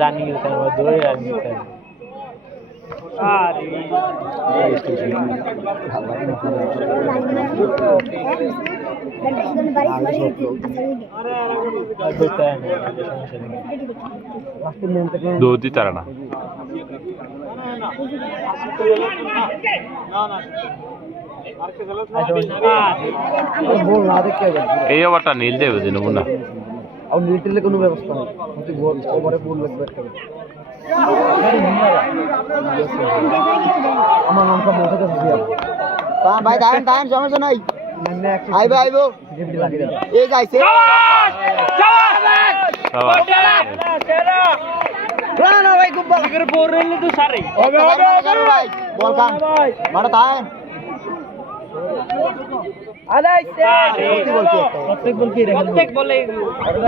running দৌড়ে running দৌড়তে তারা না এই ওভারটা নীল দেবে দিন না আর নীলটিলে কোনো ব্যবস্থা নেই ওভারে বল লাগবে একটা আমার নামটা মনে থাকে ভাই দাঁড়ান দাঁড়ান সমস্যা নাই আইবো আইবো এই যাইছে না ভাই খুব ভালো করে পড়লে তো সারে হবে ভাই বল কাম মারা তাই আলাইছে প্রত্যেক বল কি রে প্রত্যেক বলে